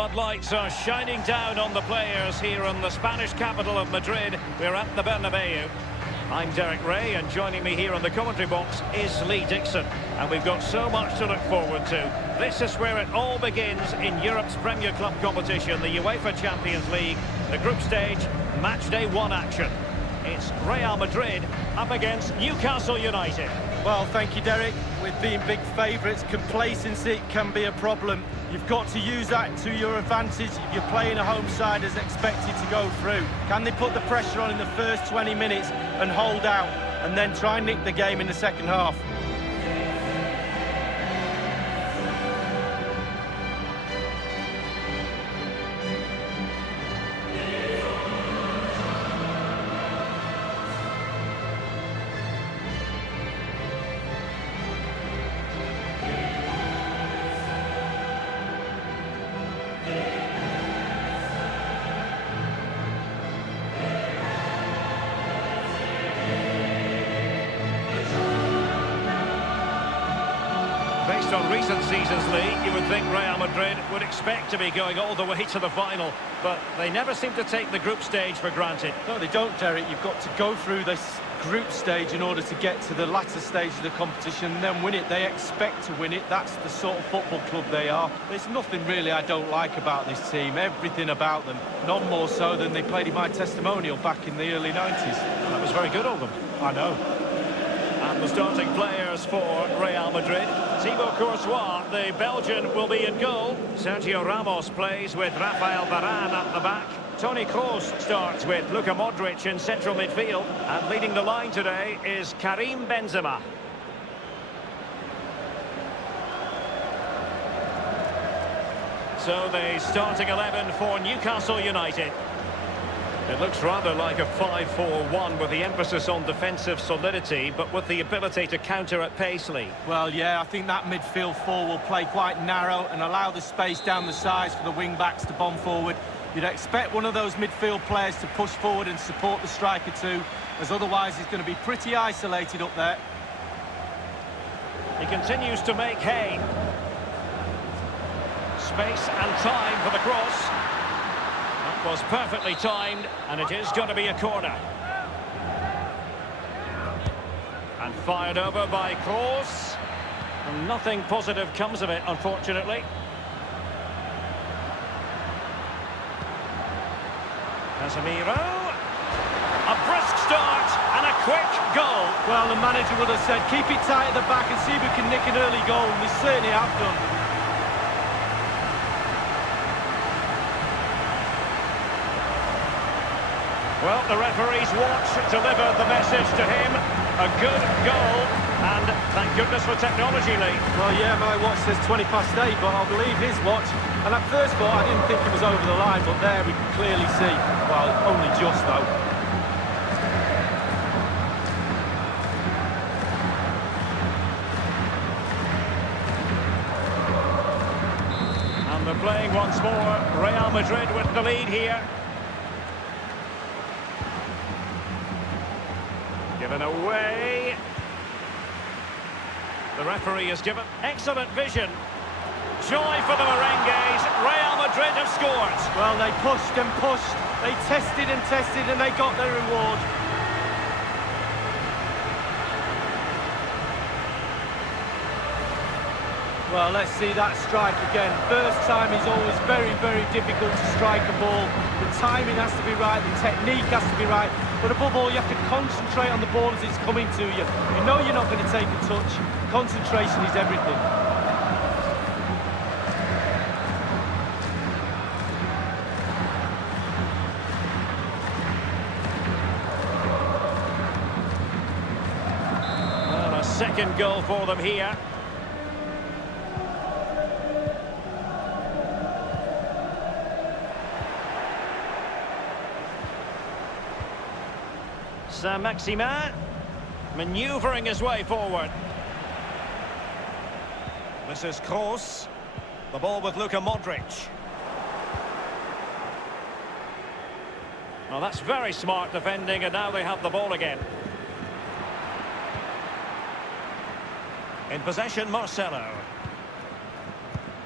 Lights are shining down on the players here in the Spanish capital of Madrid. We're at the Bernabeu. I'm Derek Ray, and joining me here in the commentary box is Lee Dixon. And we've got so much to look forward to. This is where it all begins in Europe's Premier Club competition, the UEFA Champions League, the group stage, match day 1 action. It's Real Madrid up against Newcastle United. Well, thank you, Derek. With being big favourites, complacency can be a problem. You've got to use that to your advantage if you're playing a home side as expected to go through. Can they put the pressure on in the first 20 minutes and hold out, and then try and nick the game in the second half? Based on recent seasons, Lee, you would think Real Madrid would expect to be going all the way to the final, but they never seem to take the group stage for granted. No, they don't, Derek. You've got to go through this group stage in order to get to the latter stage of the competition and then win it. They expect to win it. That's the sort of football club they are. There's nothing really I don't like about this team, everything about them. None more so than they played in my testimonial back in the early 90s. Well, that was very good of them. I know. And the starting players for Real Madrid. Thibaut Courtois, the Belgian, will be in goal. Sergio Ramos plays with Rafael Varane at the back. Toni Kroos starts with Luka Modric in central midfield. And leading the line today is Karim Benzema. So the starting 11 for Newcastle United. It looks rather like a 5-4-1 with the emphasis on defensive solidity, but with the ability to counter at pace, Lee. Well, yeah, I think that midfield four will play quite narrow and allow the space down the sides for the wing-backs to bomb forward. You'd expect one of those midfield players to push forward and support the striker too, as otherwise he's going to be pretty isolated up there. He continues to make hay. Space and time for the cross. That was perfectly timed, and it is going to be a corner. And fired over by Kroos. And nothing positive comes of it, unfortunately. Casemiro. A brisk start and a quick goal. Well, the manager would have said, keep it tight at the back and see if we can nick an early goal, and we certainly have done. Well, the referee's watch delivered the message to him. A good goal, and thank goodness for technology, Lee. Well, yeah, my watch says 20 past 8, but I'll believe his watch. And at first thought, I didn't think it was over the line, but there we can clearly see. Well, only just, though. And they're playing once more. Real Madrid with the lead here. Given away. The referee has given excellent vision. Joy for the Merengues. Real Madrid have scored. Well, they pushed and pushed. They tested and tested, and they got their reward. Well, let's see that strike again. First time is always very, very difficult to strike a ball. The timing has to be right, the technique has to be right, but above all, you have to concentrate on the ball as it's coming to you. You know you're not going to take a touch. Concentration is everything. Well, a second goal for them here. Saint-Maximin manoeuvring his way forward. This is Kroos. The ball with Luka Modric. Well, that's very smart defending, and now they have the ball again. In possession, Marcelo.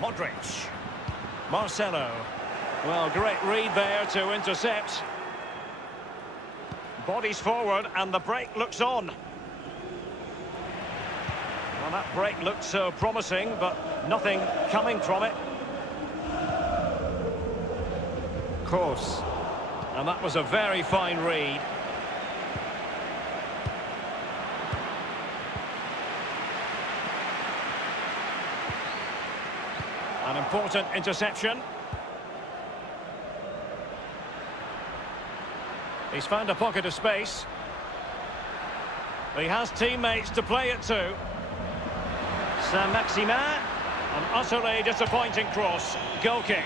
Modric. Marcelo. Well, great read there to intercept. Bodies forward and the break looks on. Well, that break looked so promising, but nothing coming from it. Course. And that was a very fine read. An important interception. He's found a pocket of space. He has teammates to play it to. Saint-Maximin, an utterly disappointing cross. Goal kick.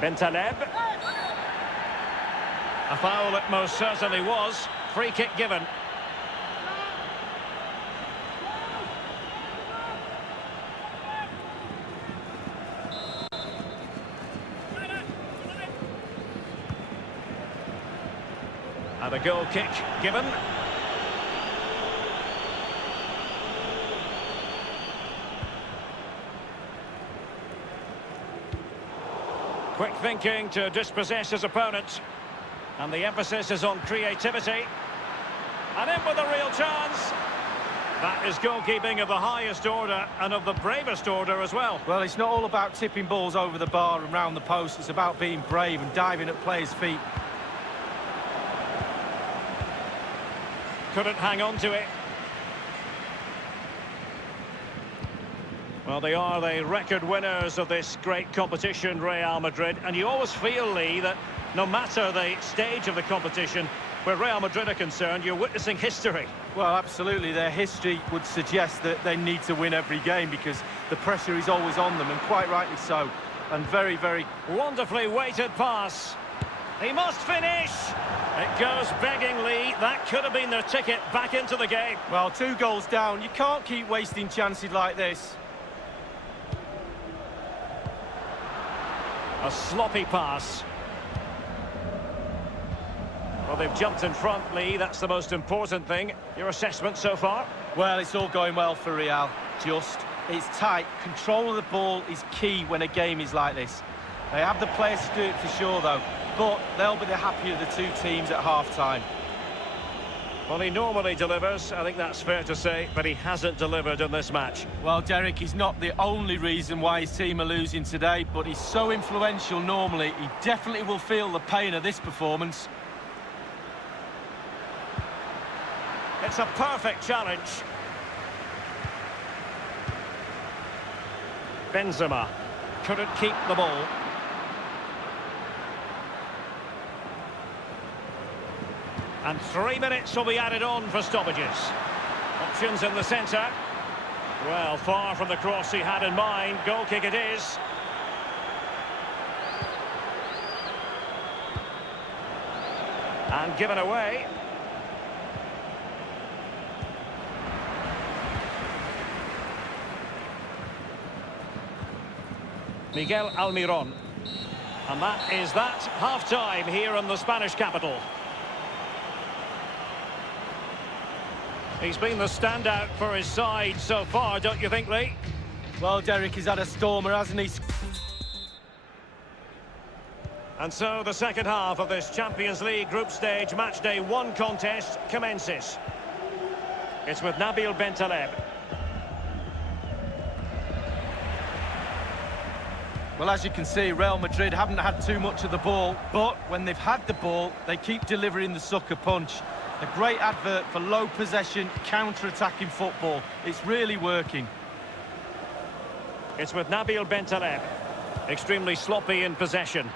Bentaleb. A foul it most certainly was. Free kick given. And a goal kick given. Quick thinking to dispossess his opponent. And the emphasis is on creativity. And in with a real chance. That is goalkeeping of the highest order and of the bravest order as well. Well, it's not all about tipping balls over the bar and round the post. It's about being brave and diving at players' feet. Couldn't hang on to it. Well, they are the record winners of this great competition, Real Madrid. And you always feel, Lee, that no matter the stage of the competition, where Real Madrid are concerned, you're witnessing history. Well, absolutely. Their history would suggest that they need to win every game because the pressure is always on them, and quite rightly so. And very, very... Wonderfully weighted pass. He must finish. It goes beggingly. That could have been their ticket back into the game. Well, 2 goals down. You can't keep wasting chances like this. A sloppy pass. Well, they've jumped in front, Lee. That's the most important thing. Your assessment so far? Well, it's all going well for Real. It's tight. Control of the ball is key when a game is like this. They have the players to do it for sure, though. But they'll be the happier of the 2 teams at half-time. Well, he normally delivers. I think that's fair to say, but he hasn't delivered in this match. Well, Derek, he's not the only reason why his team are losing today, but he's so influential normally. He definitely will feel the pain of this performance. It's a perfect challenge. Benzema couldn't keep the ball. And 3 minutes will be added on for stoppages. Options in the centre. Well, far from the cross he had in mind. Goal kick it is. And given away. Miguel Almiron. And that is that. Half-time here in the Spanish capital. He's been the standout for his side so far, don't you think, Lee? Well, Derek, he's had a stormer, hasn't he? And so the second half of this Champions League group stage matchday 1 contest commences. It's with Nabil Bentaleb. Well, as you can see, Real Madrid haven't had too much of the ball, but when they've had the ball, they keep delivering the sucker punch. A great advert for low possession, counter-attacking football. It's really working. It's with Nabil Bentaleb. Extremely sloppy in possession.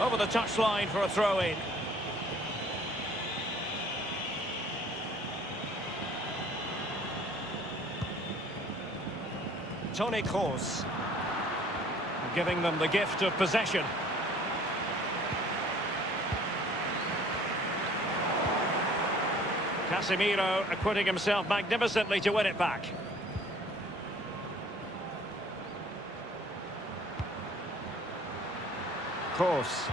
Over the touchline for a throw-in. Toni Kroos, giving them the gift of possession. Casemiro acquitting himself magnificently to win it back. Kroos.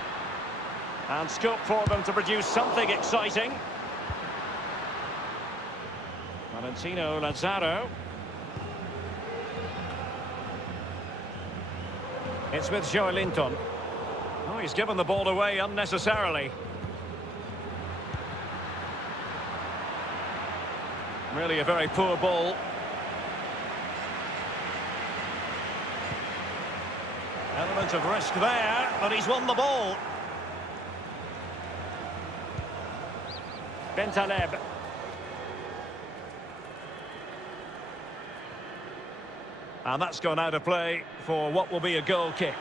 And scope for them to produce something exciting. Valentino Lazaro. It's with Joelinton. Oh, he's given the ball away unnecessarily. Really a very poor ball. Element of risk there, but he's won the ball. Bentaleb. And that's gone out of play for what will be a goal kick.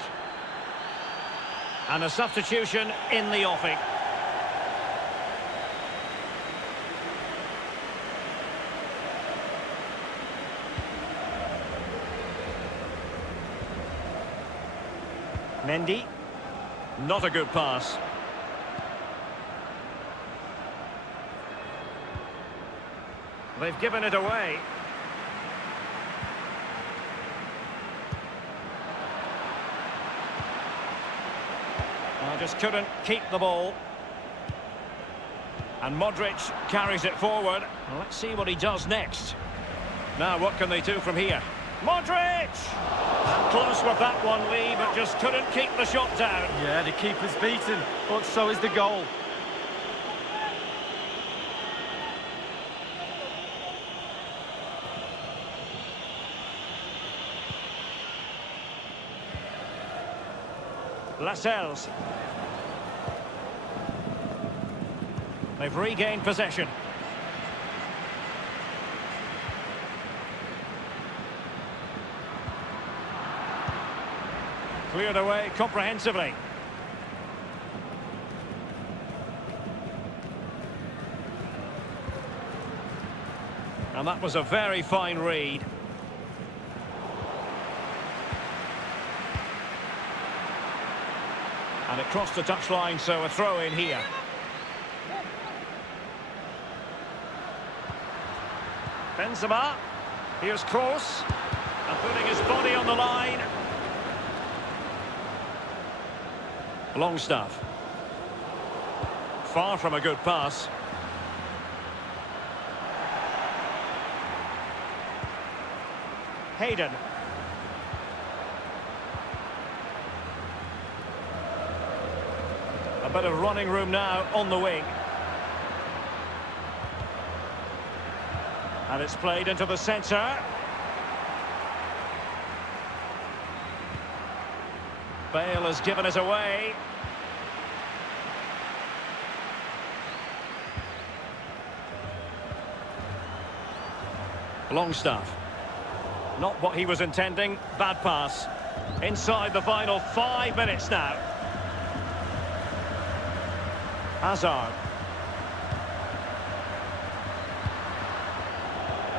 And a substitution in the offing. Mendy. Not a good pass. They've given it away. Just couldn't keep the ball. And Modric carries it forward. Well, let's see what he does next. Now, what can they do from here? Modric! And close with that one, Lee, but just couldn't keep the shot down. Yeah, the keeper's beaten, but so is the goal. Lascelles. They've regained possession. Cleared away comprehensively. And that was a very fine read. And it crossed the touchline, so a throw in here. Benzema. Here's Kroos. And putting his body on the line. Longstaff. Far from a good pass. Hayden. A bit of running room now on the wing. And it's played into the centre. Bale has given it away. Longstaff. Not what he was intending. Bad pass. Inside the final 5 minutes now. Hazard.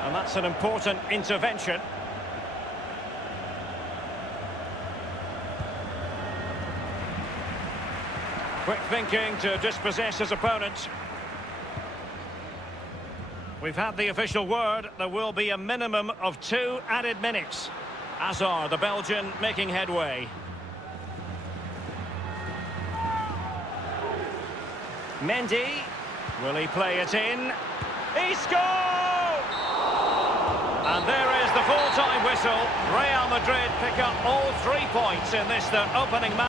And that's an important intervention. Quick thinking to dispossess his opponent. We've had the official word. There will be a minimum of 2 added minutes. Hazard, the Belgian, making headway. Mendy. Will he play it in? He scored! And there is the full-time whistle. Real Madrid pick up all 3 points in this, their opening match.